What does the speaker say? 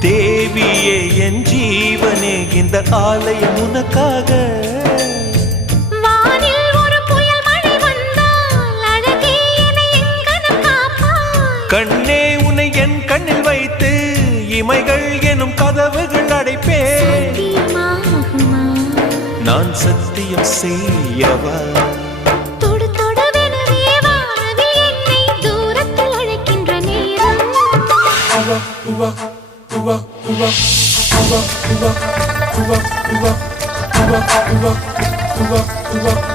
தேவியே என் ஜீவனே இந்த ஆலயம் உனக்காக. வானில் ஒரு புயல் மழை வந்தால் அழகே என்னை எங்கனம் காப்பாய் கண்ணே உன்னை என் கண்ணில் வைத்து இமைகள் எனும் கதவுகள் அடைப்பேன். நான் சத்தியம் செய்யவா? 우와 우와 우와 우와 우와 우와 우와 우와 우와